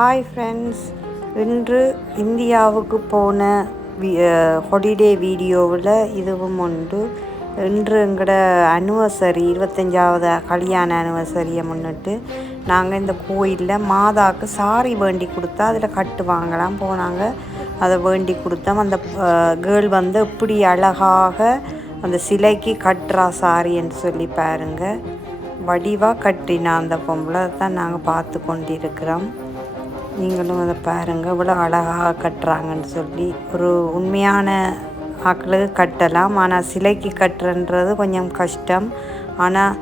Hi friends, இன்று இந்தியாவுக்கு போன ஹாலிடே வீடியோவில் இதுவும் உண்டு. இன்று எங்களோட அனிவர்சரி 25வது கல்யாண அனிவர்சரியை முன்னிட்டு நாங்கள் இந்த கோயிலில் மாதாவுக்கு சாரி வேண்டி கொடுத்தா அதில் கட்டு வாங்கலாம் போனாங்க. அதை வேண்டி கொடுத்தோம். அந்த கேர்ள் வந்து இப்படி அழகாக அந்த சிலைக்கு கட்டுறா சாரின்னு சொல்லி பாருங்கள். வடிவாக கட்டினா அந்த பொம்பளை தான் நாங்கள் பார்த்து கொண்டிருக்கிறோம். நீங்களும் அதை பாருங்கள், இவ்வளோ அழகாக கட்டுறாங்கன்னு சொல்லி. ஒரு உண்மையான ஆக்களுக்கு கட்டலாம், ஆனால் சிலைக்கு கட்டுறன்றது கொஞ்சம் கஷ்டம். ஆனால்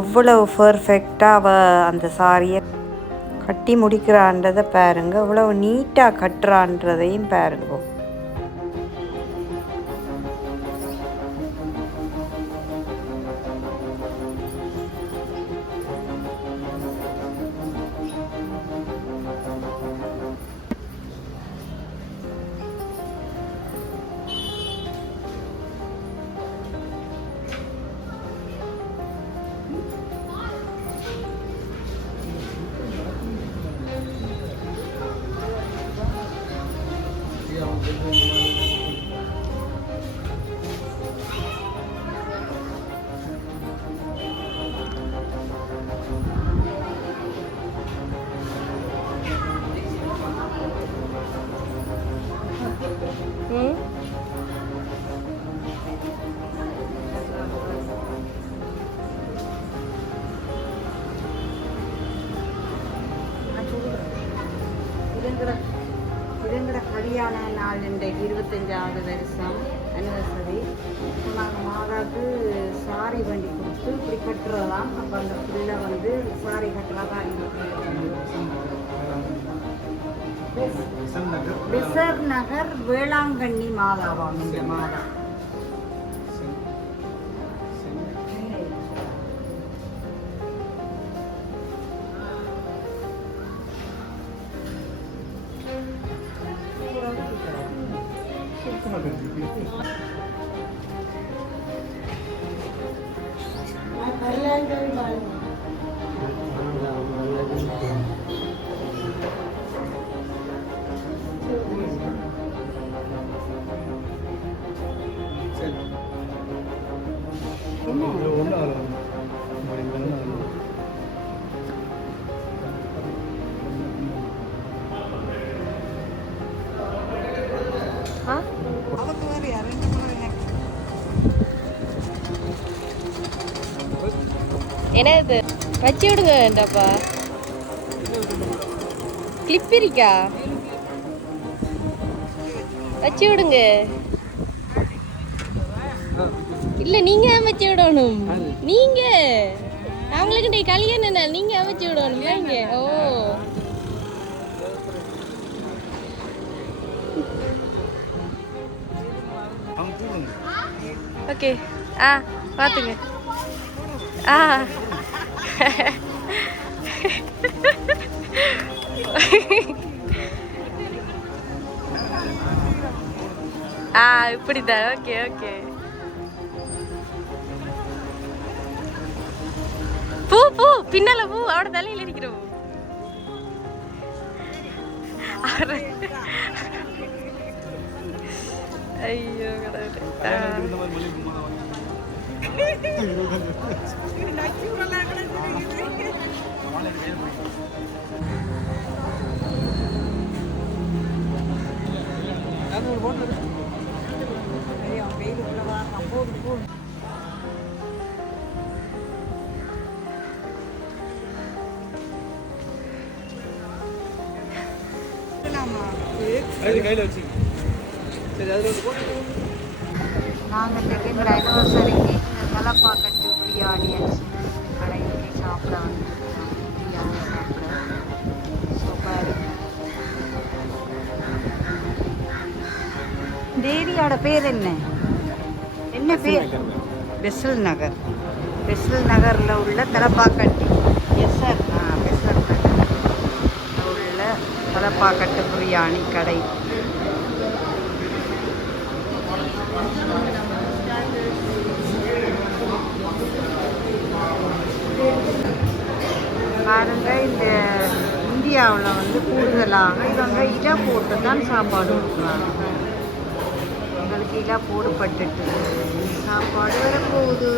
இவ்வளவு பர்ஃபெக்டாக அவள் அந்த சாரியை கட்டி முடிக்கிறான்றதை பாருங்கள், இவ்வளவு நீட்டாக கட்டுறான்றதையும் பாருங்க. இதங்கட கல்யாண நாள் இன்றைக்கு 25வது வருஷம் அனிவர்சரி. நாங்கள் மாதாவுக்கு சாரி வண்டி கொடுத்து இப்படி கட்டுறதாம். அப்போ அந்த பிள்ளை வந்து சாரி கட்டுறதா பெசர் நகர் வேளாங்கண்ணி மாதாவாம் இந்த மாதா. என்னது வச்சு விடுங்கப்பா. கிளிப் இருக்கா? வச்சு விடுங்க. இல்ல நீங்க அமைச்சு விடணும். நீங்க அவங்களுக்கு கல்யாணம் நீங்க அமைச்சு விடணும். நீங்க ஓ ஓகே. பாத்துங்க. இப்படிதான். Okay okay. பூ பூ பின்னால பூ அவட தலையில இருக்கிற பூ. ஐயோ நாங்கள் இந்த அனிவர்சரிக்கு இந்த தலைப்பாக்கட்டு பிரியாணி கடைக்கு சாப்பிட வந்து பிரியாணி சாப்பிட சூப்பர். இந்த ஏரியாவோட பேர் என்ன பேர்? பெசல் நகர். பெசல் நகரில் உள்ள தலைப்பாக்கட்டு. பெசல் நகர் உள்ள தலைப்பாக்கட்டு பிரியாணி கடை. பாருங்க, இந்த இந்தியாவில் வந்து கூடுதலாக இவங்க இலை போட்டு தான் சாப்பாடு கொடுக்குறாங்க. எங்களுக்கு இலை போடப்பட்டுட்டு சாப்பாடு வரப்போகுது.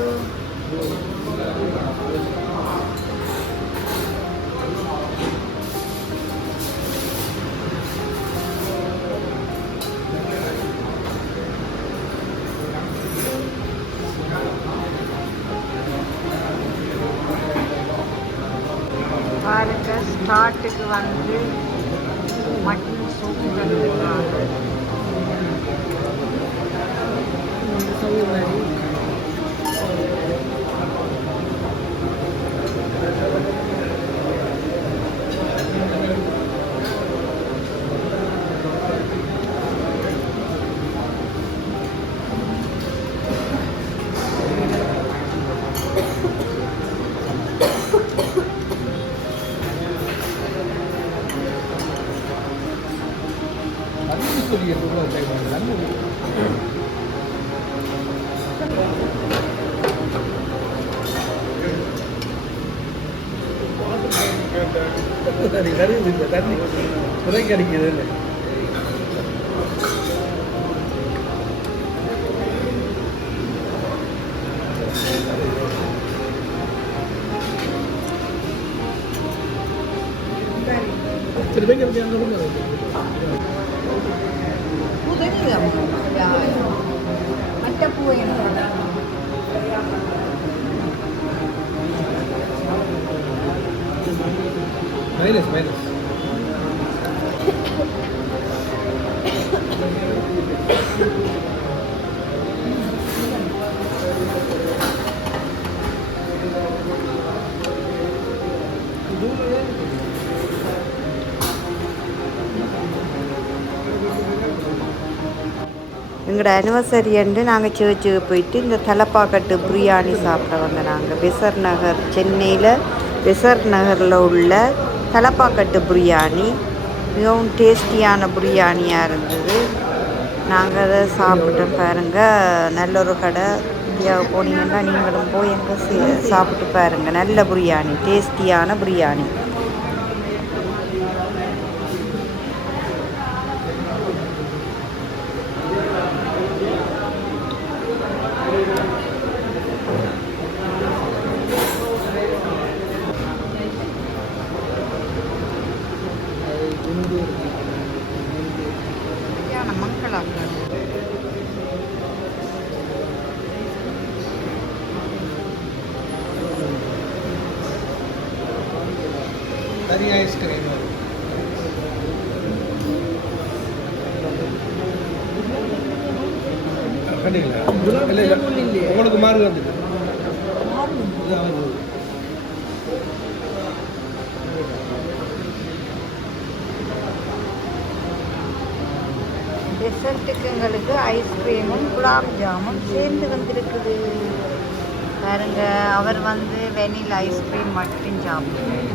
பாருங்க, ஸ்டார்ட்டுக்கு வந்து மட்டன் சூப் தந்துருக்காங்க. தண்ணி குறைக்கு அடிக்குது. மைனஸ் மைனஸ் எங்களோட அனிவர்சரி அன்று நாங்கள் சர்ச்சுக்கு போயிட்டு இந்த தலப்பாக்கட்டு பிரியாணி சாப்பிட வந்தோம். நாங்கள் பெசர் நகர், சென்னையில் பெசர் நகரில் உள்ள தலப்பாக்கட்டு பிரியாணி மிகவும் டேஸ்டியான பிரியாணியாக இருந்தது. நாங்கள் அதை சாப்பிட்டோம். பாருங்கள், நல்ல ஒரு கடை. இந்தியாவுக்கு போனீங்கன்னா நீங்களும் போய் எங்கே சாப்பிட்டு பாருங்கள். நல்ல பிரியாணி, டேஸ்டியான பிரியாணி. ஹரி ஐஸ்கிரீம் உங்களுக்கு மாறு வந்து டெசர்ட்டுக்கு எங்களுக்கு ஐஸ்கிரீமும் குலாப் ஜாமுன் சேர்ந்து வந்திருக்குது. பாருங்க, அவர் வந்து வெனில் ஐஸ்கிரீம் மட்டும் சாப்பிடுவோம்.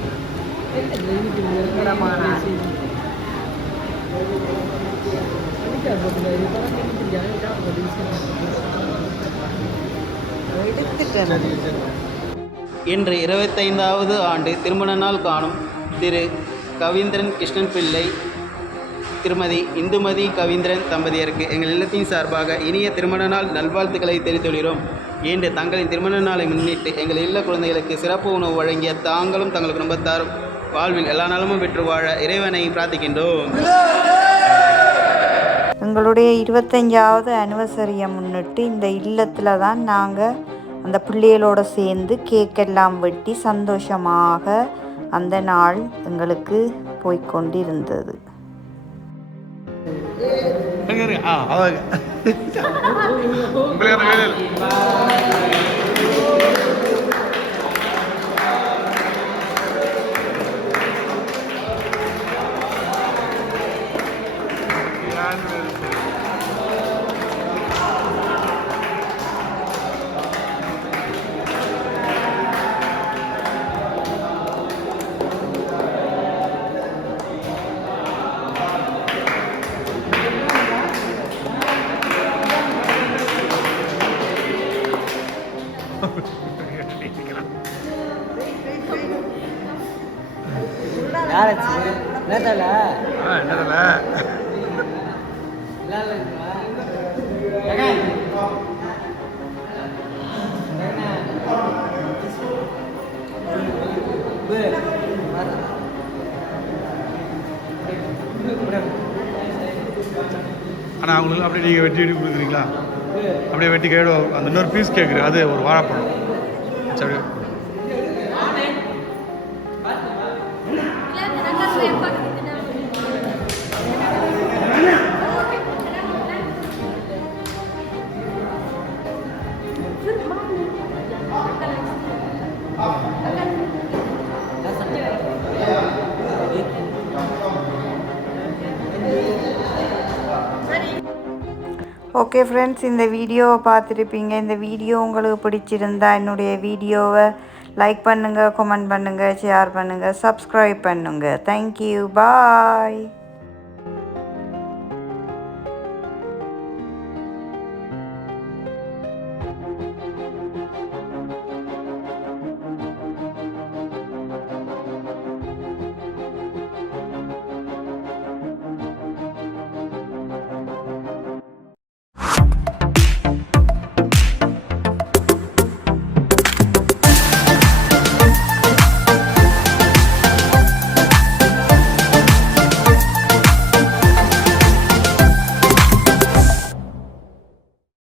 இன்று 25வது ஆண்டு திருமண நாள் காணும் திரு கவீந்திரன் கிருஷ்ணன் பிள்ளை, திருமதி இந்துமதி கவீந்திரன் தம்பதியருக்கு எங்கள் இல்லத்தின் சார்பாக இனிய திருமண நாள் நல்வாழ்த்துக்களை தெரிவித்துள்ளோம். இன்று தங்களின் திருமண நாளை முன்னிட்டு எங்கள் இல்ல குழந்தைகளுக்கு சிறப்பு உணவு வழங்கிய தாங்களும் தங்கள் குடும்பத்தாரும் வாழ்வில் எல்லா நாளும் பெற்று வாழ இறைவனை பிரார்த்திக்கின்றோம். எங்களுடைய 25வது அனிவர்சரியை முன்னிட்டு இந்த இல்லத்தில் தான் நாங்கள் அந்த பிள்ளைகளோடு சேர்ந்து கேக்கெல்லாம் வெட்டி சந்தோஷமாக அந்த நாள் எங்களுக்கு போய்கொண்டிருந்தது. யாராச்சு என்னடா ஆனால் அவங்களுக்கு அப்படியே நீங்கள் வெட்டி வெட்டி கொடுக்குறீங்களா? அப்படியே வெட்டி கேடு அந்த இன்னொரு பீஸ் கேட்குறது அது ஒரு வாழைப்பழம் சரி. ஓகே ஃப்ரெண்ட்ஸ், இந்த வீடியோவை பார்த்துருப்பீங்க. இந்த வீடியோ உங்களுக்கு பிடிச்சிருந்தா என்னுடைய வீடியோவை லைக் பண்ணுங்கள், கமெண்ட் பண்ணுங்கள், ஷேர் பண்ணுங்கள், சப்ஸ்கிரைப் பண்ணுங்கள். தேங்க்யூ, பாய்.